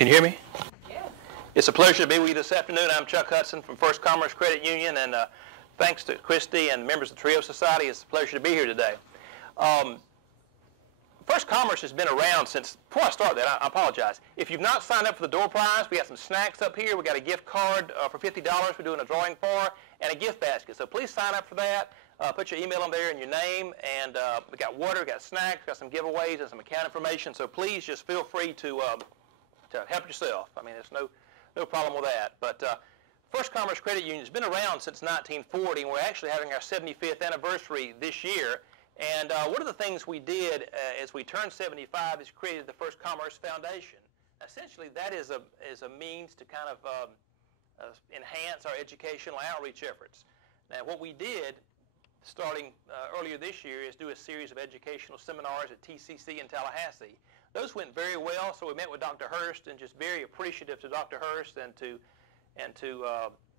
Can you hear me? Yes. It's a pleasure to be with you this afternoon. I'm Chuck Hudson from First Commerce Credit Union, and thanks to Christy and members of the TRiO Society, it's a pleasure to be here today. First Commerce has been around since, before I start that, I apologize. If you've not signed up for the door prize, we got some snacks up here. We got a gift card for $50 we're doing a drawing for, and a gift basket. So please sign up for that. Put your email in there and your name, and we got water, we got snacks, we got some giveaways and some account information. So please just feel free to help yourself. I mean, there's no problem with that. But First Commerce Credit Union has been around since 1940, and we're actually having our 75th anniversary this year. And one of the things we did as we turned 75 is created the First Commerce Foundation. Essentially, that is a means to kind of enhance our educational outreach efforts. Now, what we did, starting earlier this year, is do a series of educational seminars at TCC in Tallahassee. Those went very well, so we met with Dr. Hurst, and just very appreciative to Dr. Hurst and to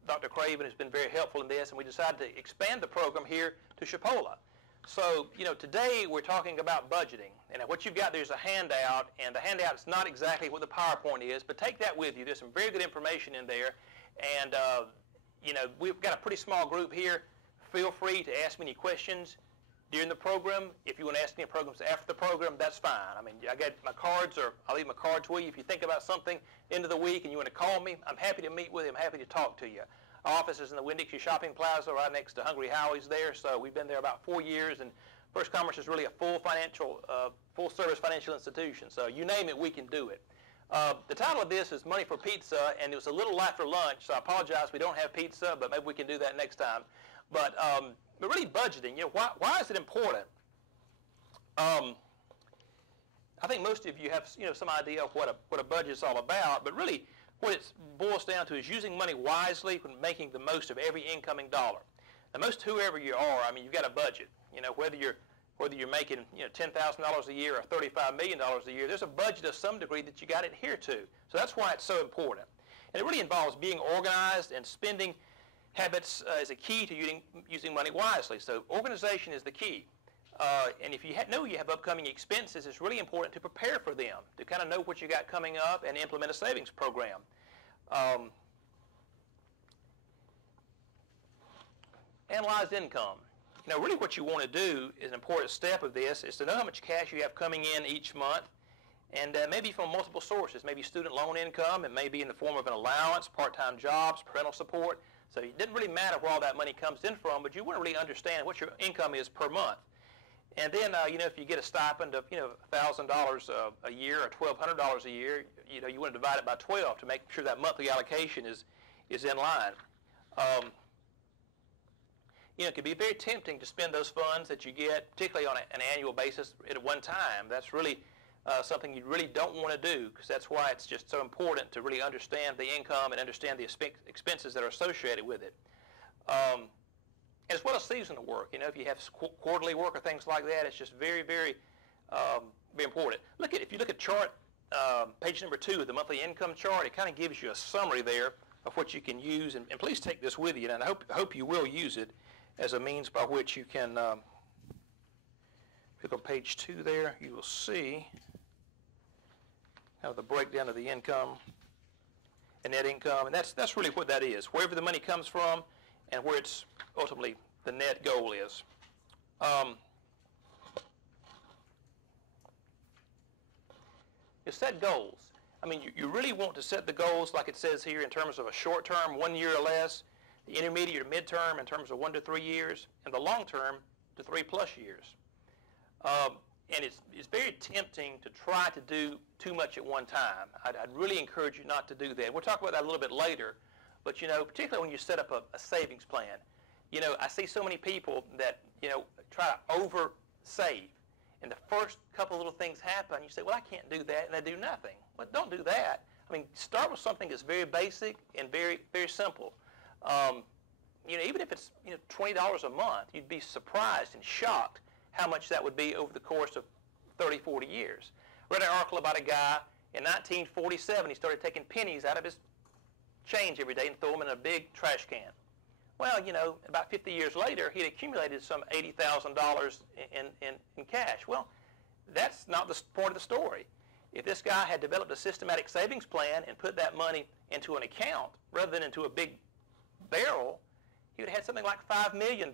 Dr. Craven, who's been very helpful in this, and we decided to expand the program here to Chipola. So, you know, today we're talking about budgeting, and what you've got there's a handout, and the handout is not exactly what the PowerPoint is, but take that with you. There's some very good information in there, and you know, we've got a pretty small group here. Feel free to ask me any questions during the program. If you want to ask any programs after the program, that's fine. I mean, I got my cards, or I'll leave my cards with you. If you think about something end of the week and you want to call me, I'm happy to meet with you. I'm happy to talk to you. Our office is in the Winn-Dixie Shopping Plaza right next to Hungry Howie's there. So we've been there about 4 years, and First Commerce is really a full-service financial institution. So you name it, we can do it. The title of this is Money for Pizza, and it was a little after lunch, so I apologize we don't have pizza, but maybe we can do that next time. But really budgeting, you know, why is it important? I think most of you have, you know, some idea of what a budget is all about, but really what it boils down to is using money wisely when making the most of every incoming dollar. Now, whoever you are, I mean, you've got a budget. You know, whether you're making, you know, $10,000 a year or $35 million a year, there's a budget of some degree that you got to adhere to. So that's why it's so important. And it really involves being organized, and spending habits is a key to using money wisely. So organization is the key. And if you know you have upcoming expenses, it's really important to prepare for them, to kind of know what you got coming up and implement a savings program. Analyze income. You know, really what you want to do is an important step of this is to know how much cash you have coming in each month, and maybe from multiple sources, maybe student loan income, it may be in the form of an allowance, part-time jobs, parental support. So it doesn't really matter where all that money comes in from, but you want to really understand what your income is per month. And then, you know, if you get a stipend of, you know, $1,000 a year or $1,200 a year, you know, you want to divide it by 12 to make sure that monthly allocation is in line. You know, it can be very tempting to spend those funds that you get, particularly on an annual basis at one time. That's really something you really don't want to do, because that's why it's just so important to really understand the income and understand the expenses that are associated with it. As well as seasonal work. You know, if you have quarterly work or things like that, it's just very, very, very important. If you look at chart, page number 2 of the monthly income chart, it kind of gives you a summary there of what you can use. And please take this with you, and I hope you will use it as a means by which you can, click on page 2 there, you will see the breakdown of the income and net income. And that's really what that is, wherever the money comes from and where it's ultimately the net goal is. You set goals. I mean, you really want to set the goals like it says here in terms of a short term, 1 year or less, the intermediate or midterm in terms of 1 to 3 years, and the long term to 3+ years. And it's very tempting to try to do too much at one time. I'd really encourage you not to do that. We'll talk about that a little bit later. But, you know, particularly when you set up a savings plan, you know, I see so many people that, you know, try to over-save. And the first couple little things happen, you say, well, I can't do that, and they do nothing. Well, don't do that. I mean, start with something that's very basic and very, very simple. You know, even if it's, you know, $20 a month, you'd be surprised and shocked how much that would be over the course of 30, 40 years. I read an article about a guy in 1947. He started taking pennies out of his change every day and throw them in a big trash can. Well, you know, about 50 years later, he'd accumulated some $80,000 in cash. Well, that's not the point of the story. if this guy had developed a systematic savings plan and put that money into an account rather than into a big barrel, he would have had something like $5 million.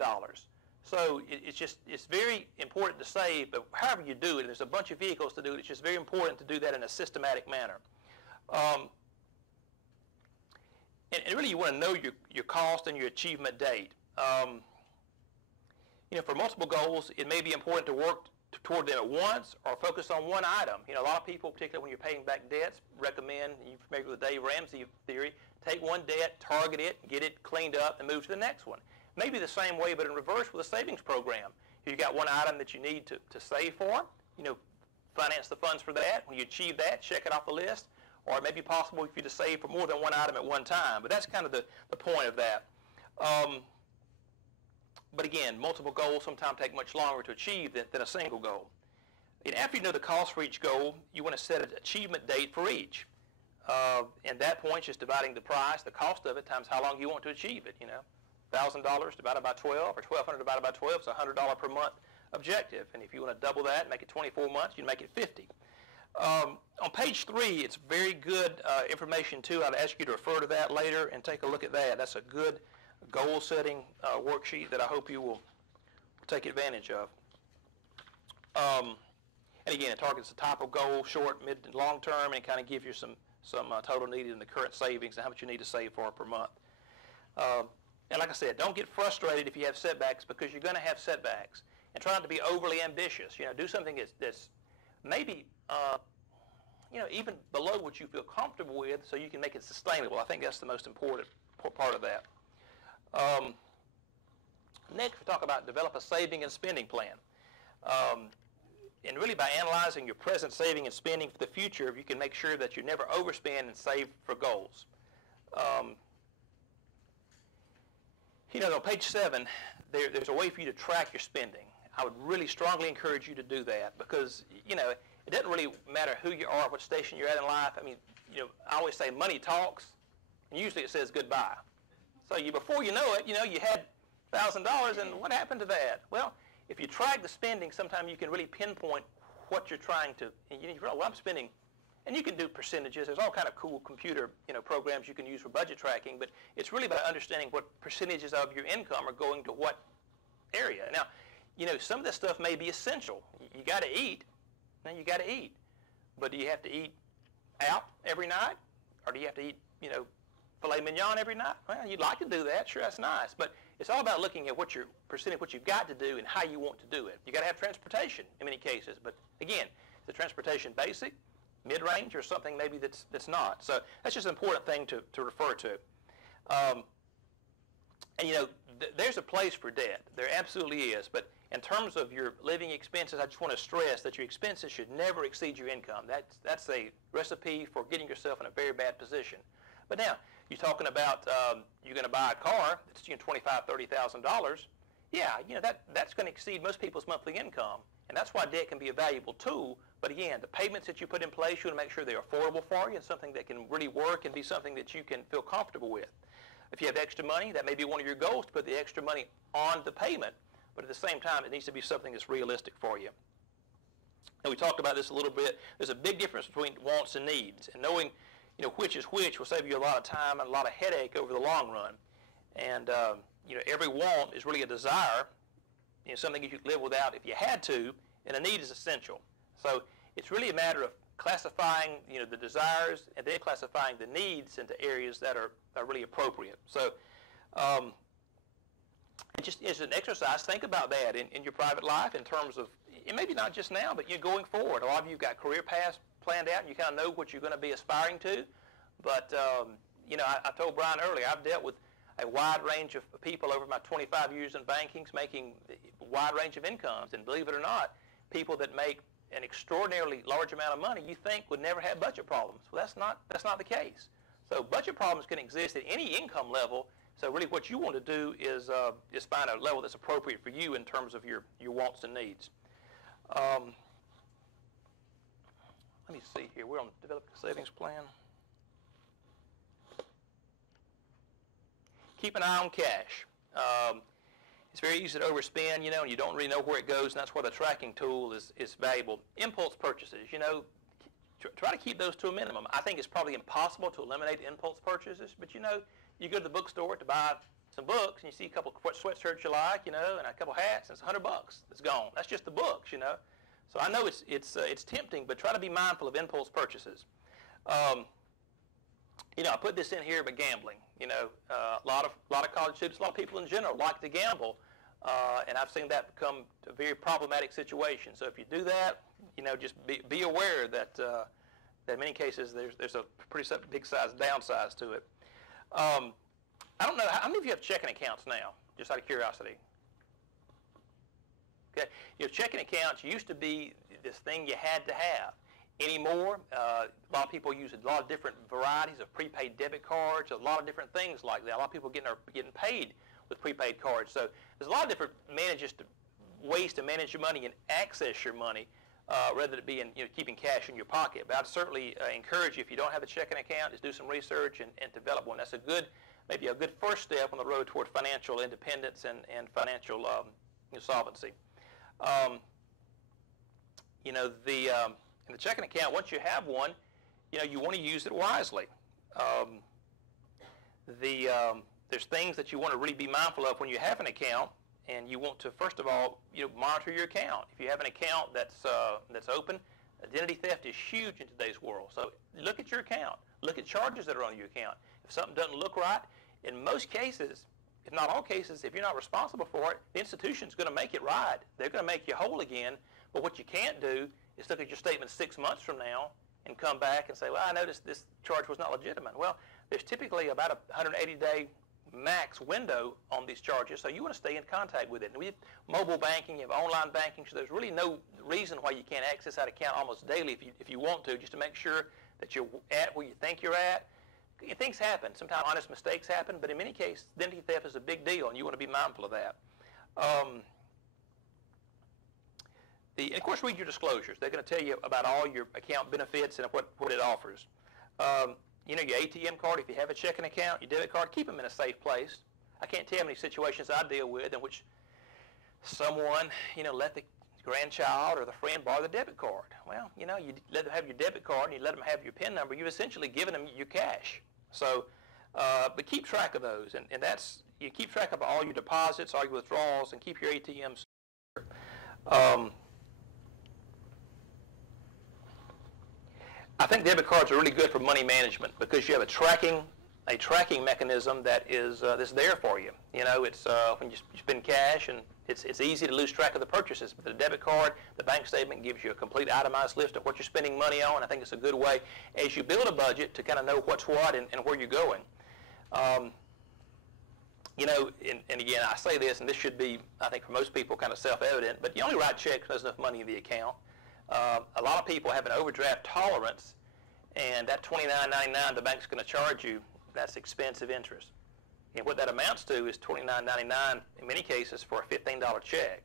So it's very important to save, but however you do it, there's a bunch of vehicles to do it. It's just very important to do that in a systematic manner. And really you want to know your cost and your achievement date. For multiple goals, it may be important to work toward them at once or focus on one item. A lot of people, particularly when you're paying back debts, recommend, you're familiar with the Dave Ramsey theory, take one debt, target it, get it cleaned up, and move to the next one. Maybe the same way, but in reverse with a savings program. If you've got one item that you need to save for, finance the funds for that. When you achieve that, check it off the list. Or it may be possible for you to save for more than one item at one time. But that's kind of the point of that. But again, multiple goals sometimes take much longer to achieve than a single goal. And after you know the cost for each goal, you want to set an achievement date for each. And that point, just dividing the price, the cost of it, times how long you want to achieve it. $1,000 divided by 12, or $1,200 divided by 12 is a $100 per month objective. And if you want to double that, make it 24 months, you make it 50. On page 3, it's very good information too. I'd ask you to refer to that later and take a look at that. That's a good goal-setting worksheet that I hope you will take advantage of. And again, it targets the type of goal, short, mid, and long term, and kind of gives you some total needed in the current savings and how much you need to save for per month. And like I said, don't get frustrated if you have setbacks, because you're going to have setbacks. And try not to be overly ambitious. Do something that's maybe even below what you feel comfortable with, so you can make it sustainable. I think that's the most important part of that. Next, we talk about develop a saving and spending plan. And really by analyzing your present saving and spending for the future, you can make sure that you never overspend and save for goals. On page 7, there's a way for you to track your spending. I would really strongly encourage you to do that, because, it doesn't really matter who you are, what station you're at in life. I mean, I always say money talks, and usually it says goodbye. So before you know it, you had $1,000, and what happened to that? Well, if you track the spending, sometimes you can really pinpoint what you're trying to, and you realize, well, I'm spending, and you can do percentages. There's all kind of cool computer, programs you can use for budget tracking, but it's really about understanding what percentages of your income are going to what area. Now, some of this stuff may be essential. You got to eat. Now, you got to eat. But do you have to eat out every night? Or do you have to eat, filet mignon every night? Well, you'd like to do that. Sure, that's nice. But it's all about looking at what you've got to do and how you want to do it. You got to have transportation in many cases. But again, is the transportation basic, mid-range, or something maybe that's not? So that's just an important thing to refer to. And there's a place for debt. There absolutely is. But in terms of your living expenses, I just want to stress that your expenses should never exceed your income. That's a recipe for getting yourself in a very bad position. But now, you're talking about you're going to buy a car that's $25,000, $30,000. Yeah, that's going to exceed most people's monthly income. And that's why debt can be a valuable tool. But again, the payments that you put in place, you want to make sure they're affordable for you and something that can really work and be something that you can feel comfortable with. If you have extra money, that may be one of your goals, to put the extra money on the payment. But at the same time, it needs to be something that's realistic for you. And we talked about this a little bit. There's a big difference between wants and needs. And knowing which is which will save you a lot of time and a lot of headache over the long run. And every want is really a desire, something you could live without if you had to, and a need is essential. So it's really a matter of classifying the desires and then classifying the needs into areas that are really appropriate. So it just is an exercise. Think about that in your private life in terms of, and maybe not just now, but going forward. A lot of you have got career paths planned out, and you kind of know what you're going to be aspiring to. But, I told Brian earlier, I've dealt with a wide range of people over my 25 years in banking, making a wide range of incomes. And believe it or not, people that make an extraordinarily large amount of money you think would never have budget problems. Well, that's not the case. So budget problems can exist at any income level. So really what you want to do is find a level that's appropriate for you in terms of your wants and needs. Let me see here. We're on developing a savings plan. Keep an eye on cash. It's very easy to overspend, and you don't really know where it goes, and that's why the tracking tool is valuable. Impulse purchases, try to keep those to a minimum. I think it's probably impossible to eliminate impulse purchases, but you know, you go to the bookstore to buy some books, and you see a couple of sweatshirts you like, you know, and a couple hats, and it's $100. It's gone. That's just the books, you know. So I know it's tempting, but try to be mindful of impulse purchases. You know, I put this in here about gambling. You know, a lot of college students, a lot of people in general like to gamble, and I've seen that become a very problematic situation. So if you do that, you know, just be aware that that in many cases there's a pretty big size downside to it. I don't know, how many of you have checking accounts now, just out of curiosity? Okay, your checking accounts used to be this thing you had to have. Anymore, a lot of people use a lot of different varieties of prepaid debit cards, a lot of different things like that. A lot of people are getting paid with prepaid cards. So there's a lot of different ways to manage your money and access your money rather than being, you know, keeping cash in your pocket. But I'd certainly encourage you, if you don't have a checking account, is do some research and develop one. That's maybe a good first step on the road toward financial independence and financial solvency. You know, in the checking account, once you have one, you know, you want to use it wisely. There's things that you want to really be mindful of when you have an account, and you want to, first of all, you know, monitor your account. If you have an account that's open, identity theft is huge in today's world. So look at your account. Look at charges that are on your account. If something doesn't look right, in most cases, if not all cases, if you're not responsible for it, the institution's going to make it right. They're going to make you whole again. But what you can't do is look at your statement 6 months from now and come back and say, well, I noticed this charge was not legitimate. Well, there's typically about a 180-day max window on these charges, so you want to stay in contact with it. And we have mobile banking, you have online banking, so there's really no reason why you can't access that account almost daily if you want to, just to make sure that you're at where you think you're at. Things happen. Sometimes honest mistakes happen, but in many cases, identity theft is a big deal, and you want to be mindful of that. And of course, read your disclosures. They're going to tell you about all your account benefits and what it offers. You know, your ATM card, if you have a checking account, your debit card, keep them in a safe place. I can't tell you how many situations I deal with in which someone, you know, let the grandchild or the friend borrow the debit card. Well, you know, you let them have your debit card and you let them have your PIN number. You've essentially given them your cash. So, but keep track of those, and that's, you keep track of all your deposits, all your withdrawals, and keep your ATMs. I think debit cards are really good for money management because you have a tracking mechanism that is that's there for you. You know, it's when you spend cash, and it's easy to lose track of the purchases. But the debit card, the bank statement gives you a complete itemized list of what you're spending money on. I think it's a good way as you build a budget to kind of know what's what and where you're going. You know, and again, I say this, and this should be, I think, for most people kind of self-evident, but you only write checks when there's enough money in the account. A lot of people have an overdraft tolerance, and that $29.99 the bank's going to charge you, that's expensive interest. And what that amounts to is $29.99 in many cases for a $15 check.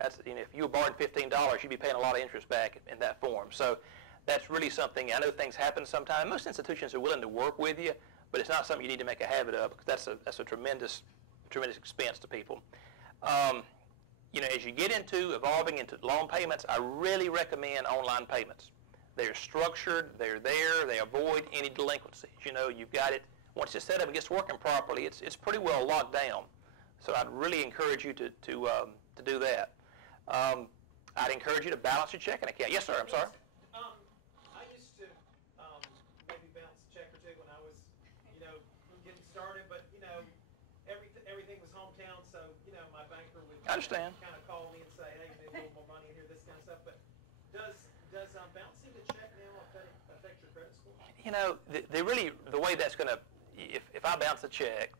That's, you know, if you were borrowing $15, you'd be paying a lot of interest back in that form. So that's really something. I know things happen sometimes. Most institutions are willing to work with you, but it's not something you need to make a habit of, because that's a tremendous expense to people. You know, as you get into evolving into loan payments, I really recommend online payments. They're structured, they're there, they avoid any delinquencies. You know, you've got it, once it's set up and gets working properly, it's pretty well locked down. So I'd really encourage you to do that. I'd encourage you to balance your checking account. Yes, sir, I'm sorry. I used to maybe bounce a check or two when I was, you know, getting started, but, you know, everything was hometown, so, you know, my banker would I understand. kind of call me and say, hey, you need a little more money in here, this kind of stuff. But does bouncing the check now affect your credit score? You know, the way that's going to, if I bounce a check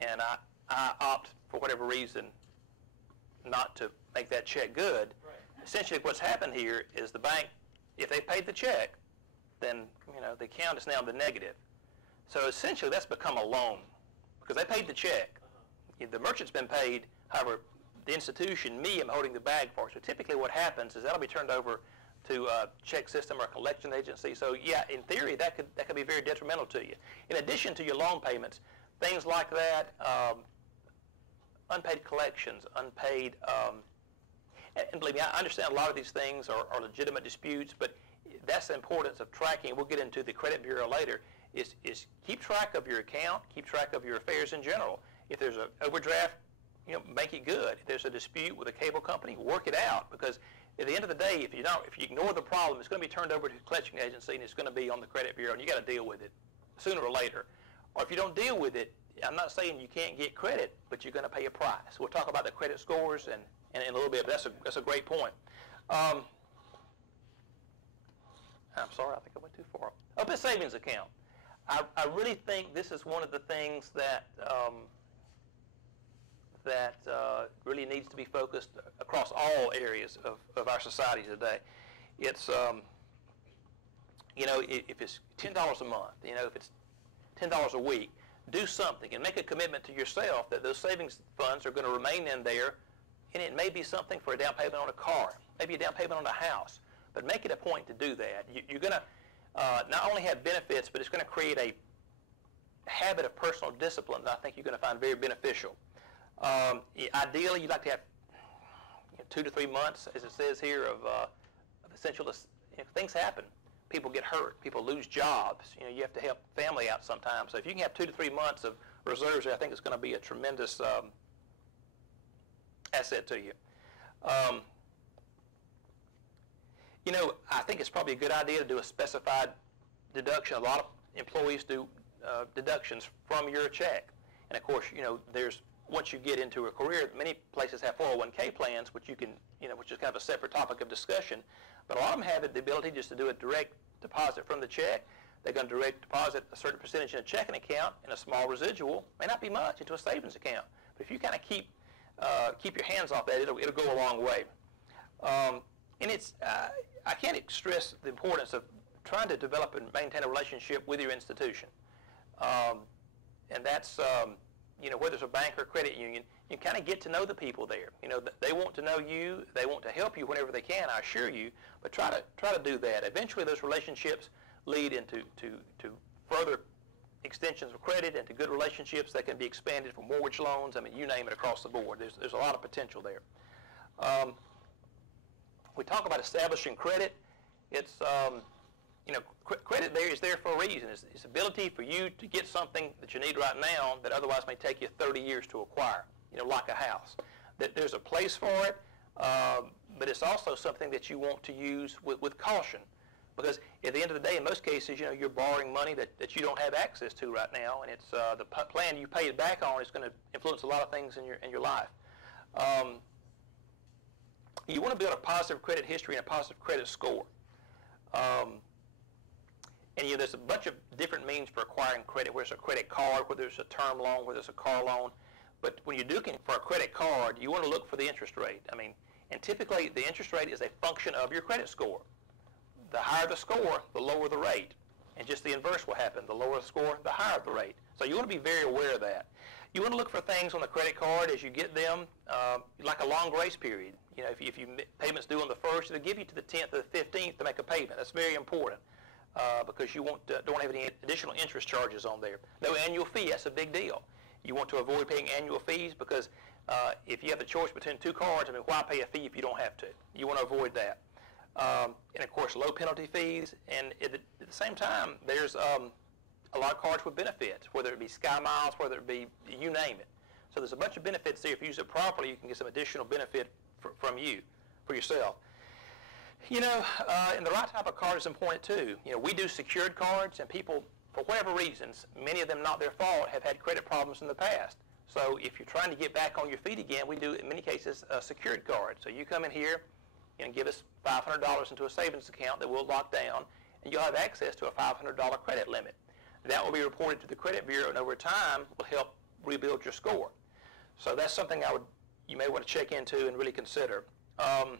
and I opt for whatever reason not to make that check good, right. Essentially what's happened here is the bank, if they paid the check, then, you know, the account is now the negative. So essentially that's become a loan because they paid the check. The merchant's been paid, however, the institution, me, I'm holding the bag for. So typically what happens is that'll be turned over to a check system or a collection agency. So yeah, in theory, that could be very detrimental to you. In addition to your loan payments, things like that, unpaid collections, unpaid, And believe me, I understand a lot of these things are legitimate disputes, but that's the importance of tracking. We'll get into the credit bureau later. Is keep track of your account, keep track of your affairs in general. If there's an overdraft, make it good. If there's a dispute with a cable company, work it out, because at the end of the day, if you ignore the problem, it's going to be turned over to the collection agency and it's going to be on the credit bureau, and you got to deal with it sooner or later. Or if you don't deal with it, I'm not saying you can't get credit, but you're going to pay a price. We'll talk about the credit scores and in a little bit, but that's a great point. I'm sorry, I think I went too far. Open savings account. I really think this is one of the things that really needs to be focused across all areas of our society today. It's, if it's $10 a month, if it's $10 a week, do something and make a commitment to yourself that those savings funds are going to remain in there, and it may be something for a down payment on a car, maybe a down payment on a house, but make it a point to do that. You're going to not only have benefits, but it's going to create a habit of personal discipline that I think you're going to find very beneficial. Ideally, you'd like to have 2 to 3 months, as it says here, of essential. Things happen. People get hurt. People lose jobs. You have to help family out sometimes. So if you can have 2 to 3 months of reserves, I think it's going to be a tremendous asset to you. I think it's probably a good idea to do a specified deduction. A lot of employees do deductions from your check. And of course, once you get into a career, many places have 401k plans, which you can, which is kind of a separate topic of discussion. But a lot of them have the ability just to do a direct deposit from the check. They're going to direct deposit a certain percentage in a checking account, and a small residual, may not be much, into a savings account. But if you kind of keep your hands off that, it'll go a long way. And it's I can't stress the importance of trying to develop and maintain a relationship with your institution. And that's whether it's a bank or credit union, you kind of get to know the people there. They want to know you. They want to help you whenever they can, I assure you. But try to do that. Eventually, those relationships lead into further extensions of credit and to good relationships that can be expanded for mortgage loans. I mean, you name it, across the board. There's a lot of potential there. We talk about establishing credit. It's credit there is there for a reason. It's ability for you to get something that you need right now that otherwise may take you 30 years to acquire, like a house. That there's a place for it, but it's also something that you want to use with caution. Because at the end of the day, in most cases, you're borrowing money that you don't have access to right now, and it's the plan you pay it back on is going to influence a lot of things in your life. You want to build a positive credit history and a positive credit score. And there's a bunch of different means for acquiring credit, whether it's a credit card, whether it's a term loan, whether it's a car loan. But when you're looking for a credit card, you want to look for the interest rate. And typically the interest rate is a function of your credit score. The higher the score, the lower the rate. And just the inverse will happen. The lower the score, the higher the rate. So you want to be very aware of that. You want to look for things on the credit card as you get them, like a long grace period. If you payment's due on the 1st, it'll give you to the 10th or the 15th to make a payment. That's very important because you don't have any additional interest charges on there. No annual fee, that's a big deal. You want to avoid paying annual fees because if you have the choice between 2 cards, why pay a fee if you don't have to? You want to avoid that. And of course, low penalty fees. And at the same time, there's a lot of cards with benefits, whether it be Sky Miles, whether it be you name it. So there's a bunch of benefits there. If you use it properly, you can get some additional benefit from you, for yourself. And the right type of card is important too. We do secured cards, and people, for whatever reasons, many of them not their fault, have had credit problems in the past. So if you're trying to get back on your feet again, we do, in many cases, a secured card. So you come in here and give us $500 into a savings account that we'll lock down, and you'll have access to a $500 credit limit. That will be reported to the credit bureau, and over time will help rebuild your score. So that's something you may want to check into and really consider. So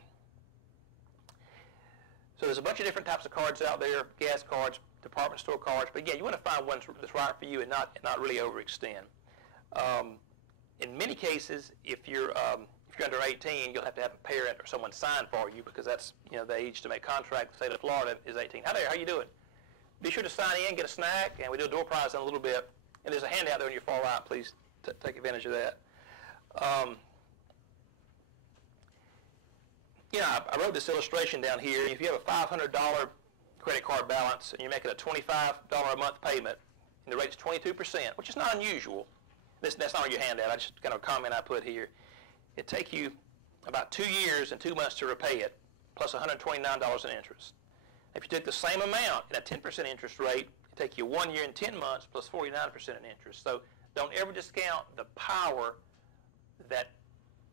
there's a bunch of different types of cards out there: gas cards, department store cards. But again, you want to find one that's right for you and not really overextend. In many cases, if you're under 18, you'll have to have a parent or someone sign for you because that's the age to make contract. The state of Florida is 18. Hi there, how you doing? Be sure to sign in, get a snack, and we do a door prize in a little bit. And there's a handout there on your far right. Please take advantage of that. you know, I wrote this illustration down here. If you have a $500 credit card balance and you're making a $25 a month payment, and the rate's 22%, which is not unusual. That's not on your handout. I just kind of a comment I put here. It'd take you about 2 years and 2 months to repay it, plus $129 in interest. If you took the same amount at a 10% interest rate, it'd take you 1 year and 10 months plus 49% in interest. So don't ever discount the power that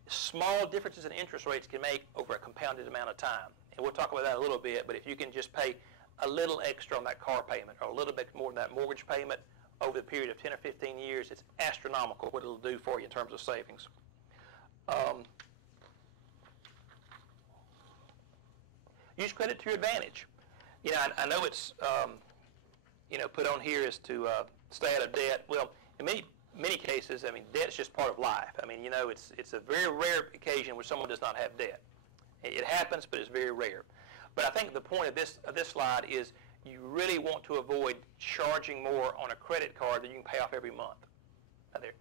small differences in interest rates can make over a compounded amount of time. And we'll talk about that a little bit, but if you can just pay a little extra on that car payment or a little bit more than that mortgage payment over the period of 10 or 15 years, it's astronomical what it'll do for you in terms of savings. Use credit to your advantage. You know, I know it's, you know, put on here is to stay out of debt. Well, in many cases, I mean, debt is just part of life. I mean, you know, it's a very rare occasion where someone does not have debt. It happens, but it's very rare. But I think the point of this slide is you really want to avoid charging more on a credit card than you can pay off every month. Right there.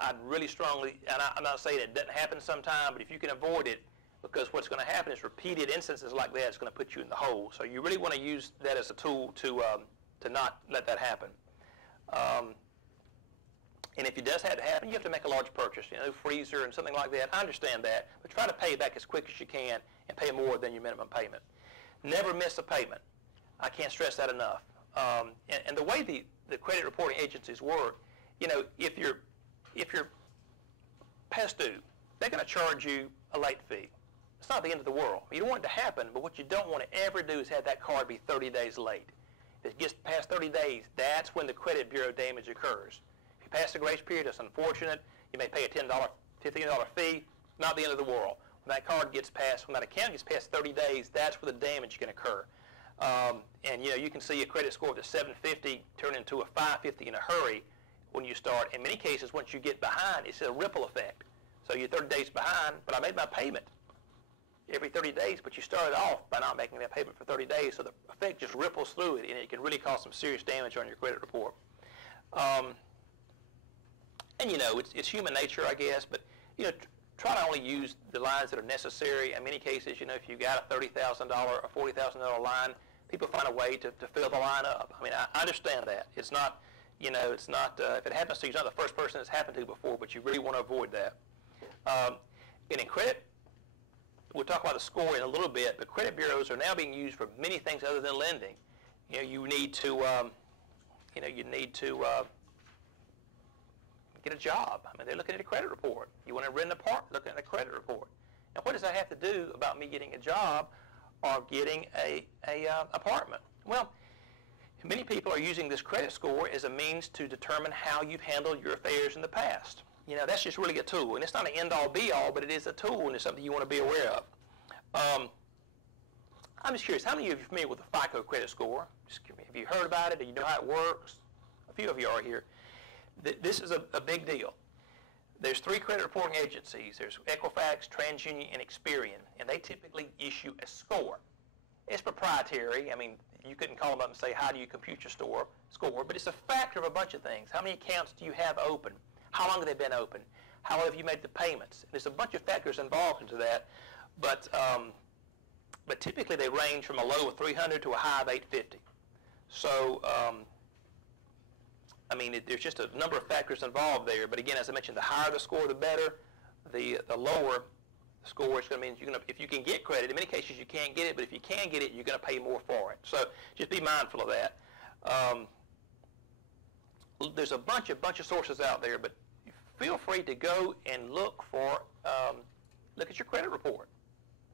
I'd really strongly, and I'm not saying it doesn't happen sometime, but if you can avoid it, because what's going to happen is repeated instances like that is going to put you in the hole. So you really want to use that as a tool to not let that happen. And if it does have to happen, you have to make a large purchase, you know, freezer and something like that. I understand that, but try to pay it back as quick as you can and pay more than your minimum payment. Never miss a payment. I can't stress that enough. And the way the credit reporting agencies work, you know, if you're past due, they're going to charge you a late fee. It's not the end of the world. You don't want it to happen, but what you don't want to ever do is have that card be 30 days late. If it gets past 30 days, that's when the credit bureau damage occurs. If you pass the grace period, it's unfortunate. You may pay a $10, $15 fee. Not the end of the world. When that card gets past, when that account gets past 30 days, that's where the damage can occur. And you know, you can see a credit score of the 750 turn into a 550 in a hurry when you start. In many cases, once you get behind, it's a ripple effect. So you're 30 days behind, but I made my payment every 30 days, but you started off by not making that payment for 30 days, so the effect just ripples through it, and it can really cause some serious damage on your credit report. And you know, it's human nature, I guess, but you know, try to only use the lines that are necessary. In many cases, you know, if you got a $30,000 or $40,000 line, people find a way to fill the line up. I mean, I understand that. It's not, you know, it's not, if it happens to you, it's not the first person it's happened to before, but you really want to avoid that. And in credit, we'll talk about the score in a little bit, but credit bureaus are now being used for many things other than lending. You know, you need to get a job. I mean, they're looking at a credit report. You want to rent an apartment, looking at a credit report. Now, what does that have to do about me getting a job or getting a apartment? Well, many people are using this credit score as a means to determine how you've handled your affairs in the past. You know, that's just really a tool, and it's not an end-all, be-all, but it is a tool, and it's something you want to be aware of. I'm just curious, how many of you are familiar with the FICO credit score? Have you heard about it? Do you know how it works? A few of you are here. This is a big deal. There's 3 credit reporting agencies. There's Equifax, TransUnion, and Experian, and they typically issue a score. It's proprietary. I mean, you couldn't call them up and say, how do you compute your score, but it's a factor of a bunch of things. How many accounts do you have open? How long have they been open? How have you made the payments? There's a bunch of factors involved into that, but typically they range from a low of 300 to a high of 850. So, I mean, there's just a number of factors involved there. But again, as I mentioned, the higher the score, the better. The lower the score is going to mean if you can get credit. In many cases, you can't get it, but if you can get it, you're going to pay more for it. So just be mindful of that. There's a bunch of sources out there, but feel free to go and look at your credit report.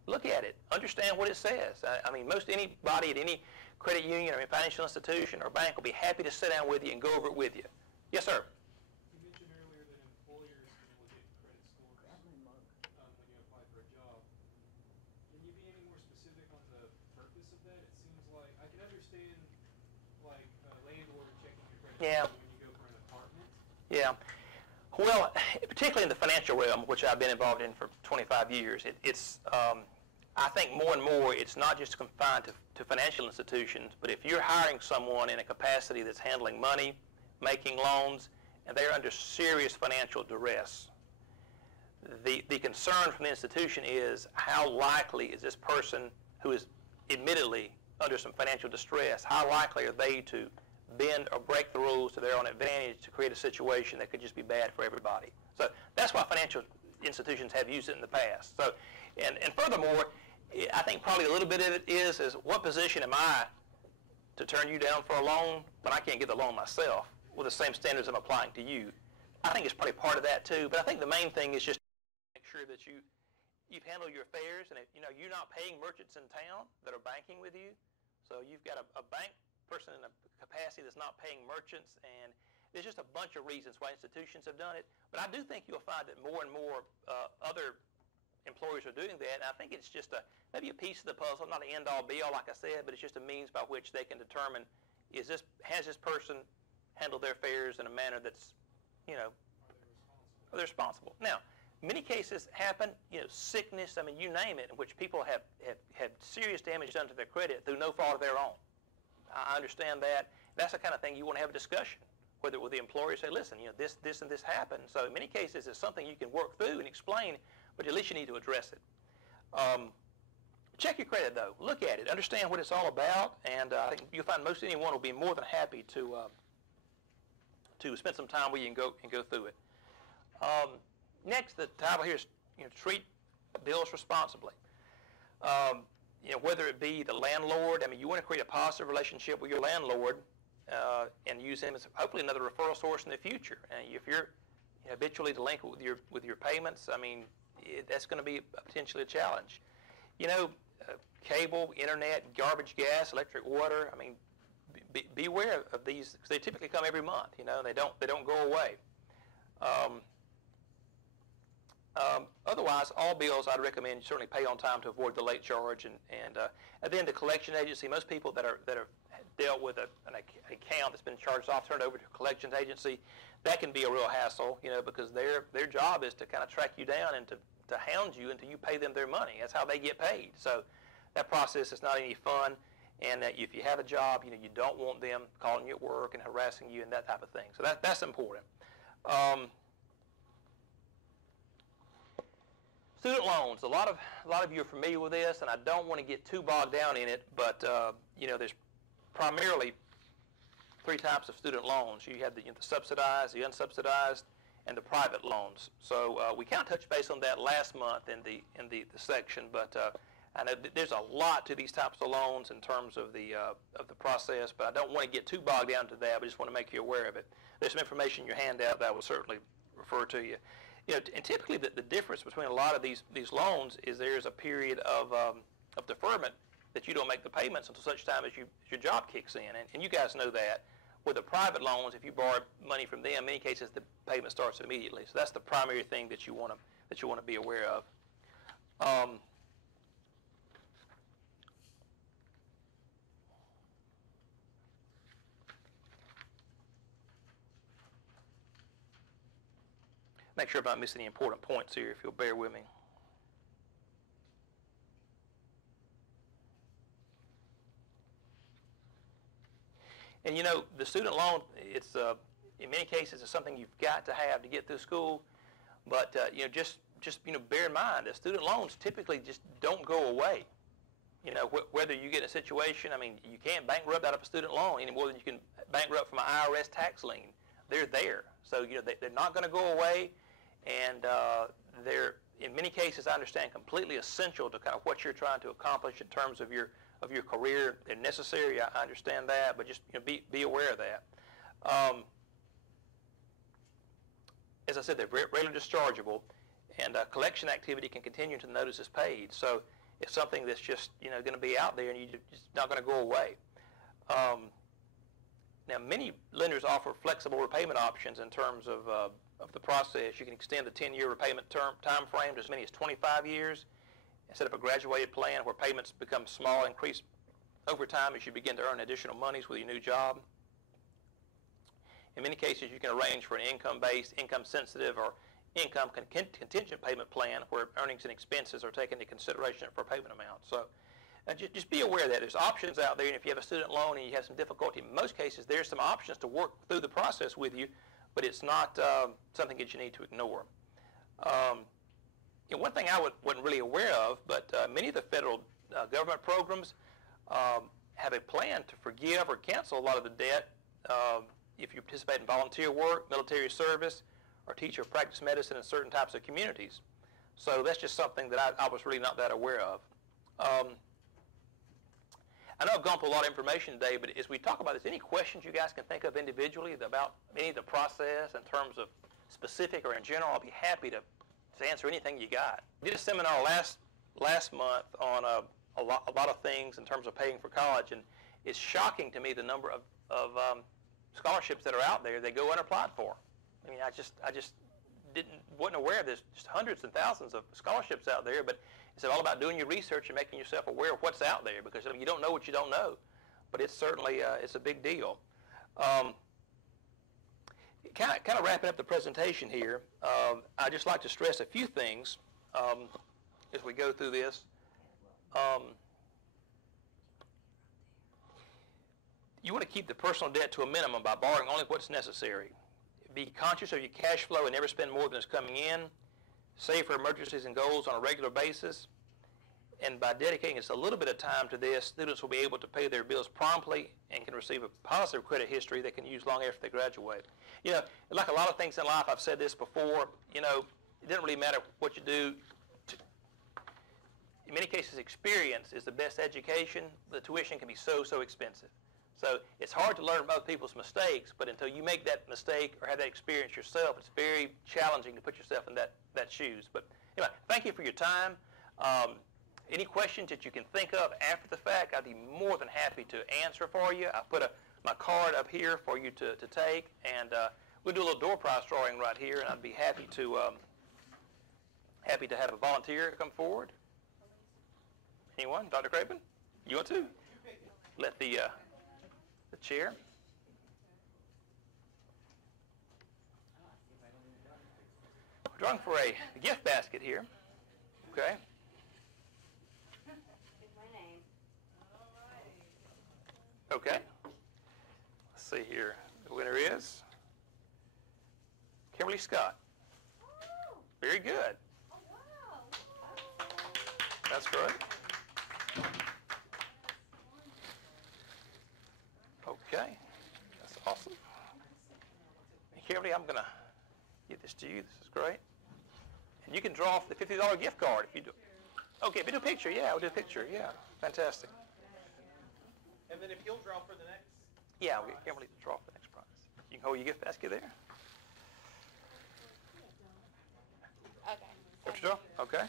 Look at it. Understand what it says. I mean, most anybody at any credit union or financial institution or bank will be happy to sit down with you and go over it with you. Yes, sir. You mentioned earlier that employers can look at credit scores when you apply for a job. Can you be any more specific on the purpose of that? It seems like I can understand like a landlord checking your credit score when you go for an apartment. Yeah. Well, particularly in the financial realm, which I've been involved in for 25 years, I think more and more it's not just confined to financial institutions, but if you're hiring someone in a capacity that's handling money, making loans, and they're under serious financial duress, the concern from the institution is how likely is this person who is admittedly under some financial distress, how likely are they to bend or break the rules to their own advantage to create a situation that could just be bad for everybody. So that's why financial institutions have used it in the past. So, and furthermore, I think probably a little bit of it is what position am I to turn you down for a loan, but I can't get the loan myself with the same standards I'm applying to you. I think it's probably part of that too, but I think the main thing is just make sure that you've handled your affairs, and you're not paying merchants in town that are banking with you. So you've got a bank person in a capacity that's not paying merchants, and there's just a bunch of reasons why institutions have done it. But I do think you'll find that more and more other employers are doing that, and I think it's just maybe a piece of the puzzle, not an end-all be-all, like I said, but it's just a means by which they can determine has this person handled their affairs in a manner that's, are they responsible. Now, many cases happen, sickness, I mean, you name it, in which people have serious damage done to their credit through no fault of their own. I understand that. That's the kind of thing you want to have a discussion, whether with the employer, say, listen, this and this happened. So in many cases, it's something you can work through and explain, but at least you need to address it. Check your credit, though. Look at it. Understand what it's all about, and I think you'll find most anyone will be more than happy to spend some time with you and go through it. Next, the title here is treat bills responsibly. Whether it be the landlord, I mean, you want to create a positive relationship with your landlord and use him as hopefully another referral source in the future. And if you're habitually delinquent with your payments, I mean, that's going to be potentially a challenge. Cable, internet, garbage, gas, electric, water. I mean, be aware of these because they typically come every month. They don't go away. Otherwise, all bills I'd recommend you certainly pay on time to avoid the late charge, and then the collection agency. Most people that have dealt with an account that's been charged off, turned over to a collections agency, that can be a real hassle, because their job is to kind of track you down and to hound you until you pay them their money. That's how they get paid. So that process is not any fun, and if you have a job, you don't want them calling you at work and harassing you and that type of thing. So that's important. Student loans. A lot of you are familiar with this, and I don't want to get too bogged down in it, but there's primarily three types of student loans. You have the subsidized, the unsubsidized, and the private loans. So we kind of touched base on that last month in the section, but I know there's a lot to these types of loans in terms of the process, but I don't want to get too bogged down to that. But I just want to make you aware of it. There's some information in your handout that I will certainly refer to you. And typically the difference between a lot of these loans is there's a period of deferment that you don't make the payments until such time as your job kicks in. And you guys know that. With the private loans, if you borrow money from them, in many cases the payment starts immediately. So that's the primary thing that you want to be aware of. Make sure I'm not missing any important points here, if you'll bear with me. And the student loan, it's in many cases it's something you've got to have to get through school. But just bear in mind that student loans typically just don't go away. Whether you get in a situation, I mean, you can't bankrupt out of a student loan any more than you can bankrupt from an IRS tax lien. They're there, so they're not going to go away. And they're, in many cases, I understand, completely essential to kind of what you're trying to accomplish in terms of your career. They're necessary. I understand that, but just be aware of that. As I said, they're regularly dischargeable, and collection activity can continue until the notice is paid. So it's something that's just going to be out there, and it's not going to go away. Now, many lenders offer flexible repayment options in terms of the process. You can extend the 10-year repayment time frame to as many as 25 years and set up a graduated plan where payments become small, increase over time as you begin to earn additional monies with your new job. In many cases, you can arrange for an income-based, income-sensitive, or income contingent payment plan where earnings and expenses are taken into consideration for payment amount. So just be aware that there's options out there, and if you have a student loan and you have some difficulty, in most cases there's some options to work through the process with you, but it's not something that you need to ignore. one thing I wasn't really aware of, but many of the federal government programs have a plan to forgive or cancel a lot of the debt if you participate in volunteer work, military service, or teach or practice medicine in certain types of communities. So that's just something that I was really not that aware of. I know I've gone through a lot of information today, but as we talk about this, any questions you guys can think of individually about any of the process in terms of specific or in general, I'll be happy to answer anything you got. We did a seminar last month on a lot of things in terms of paying for college, and it's shocking to me the number of scholarships that are out there that go unapplied for. I mean, I just wasn't aware of this. Just hundreds and thousands of scholarships out there, but it's all about doing your research and making yourself aware of what's out there, because you don't know what you don't know. But it's certainly it's a big deal. Kind of wrapping up the presentation here, I'd just like to stress a few things as we go through this. You want to keep the personal debt to a minimum by borrowing only what's necessary. Be conscious of your cash flow and never spend more than is coming in. Save for emergencies and goals on a regular basis. And by dedicating just a little bit of time to this, students will be able to pay their bills promptly and can receive a positive credit history they can use long after they graduate. You know, like a lot of things in life, I've said this before, you know, it doesn't really matter what you do. In many cases, experience is the best education. The tuition can be so expensive. So it's hard to learn from other people's mistakes, but until you make that mistake or have that experience yourself, it's very challenging to put yourself in that shoes. But anyway, thank you for your time. Any questions that you can think of after the fact, I'd be more than happy to answer for you. I put my card up here for you to take, and we'll do a little door prize drawing right here, and I'd be happy to have a volunteer come forward. Anyone? Dr. Craven? You want to? Let the chair. We're drawing for a gift basket here. Okay. Okay. Let's see here. The winner is Kimberly Scott. Very good. That's great. Okay. That's awesome. And Kimberly, I'm going to give this to you. This is great. And you can draw off the $50 gift card if you do. Okay, if you do a picture, yeah, we'll do a picture. Yeah, fantastic. And then if you'll draw for the next? Yeah, we'll get Kimberly to draw for the next prize. You can hold your gift basket there. Okay. What you draw? Okay.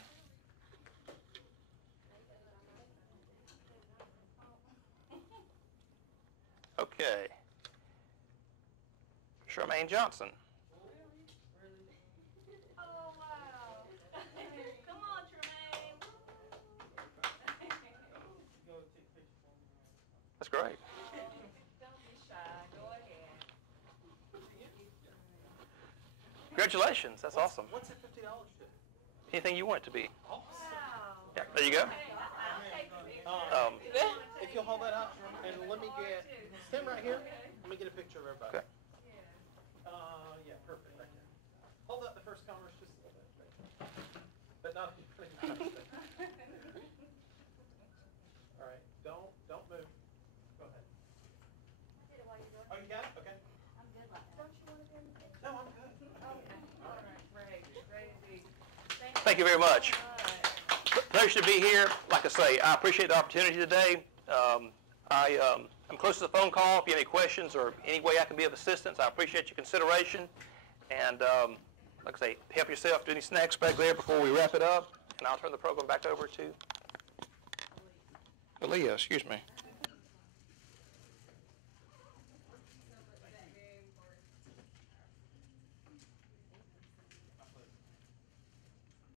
Okay. Charmaine Johnson. Oh, wow. Come on, Tremaine. That's great. Don't be shy. Go ahead. Congratulations. That's awesome. What's it $50 to? Anything you want it to be. Wow. Yeah, there you go. If you'll hold that up, and let me get, stand right here, let me get a picture of everybody. Okay. Yeah, perfect, right there. Hold up the first commerce just a little bit. But not pretty much. All right, don't move. Go ahead. Oh, you got it? Okay. I'm good like that. Don't you want to be in the picture? No, I'm good. Okay. All right. Great. Great indeed. Thank you very much. All right. Pleasure to be here. Like I say, I appreciate the opportunity today. I'm close to the phone call. If you have any questions or any way I can be of assistance, I appreciate your consideration. And like I say, help yourself to any snacks back there before we wrap it up. And I'll turn the program back over to Leah, excuse me.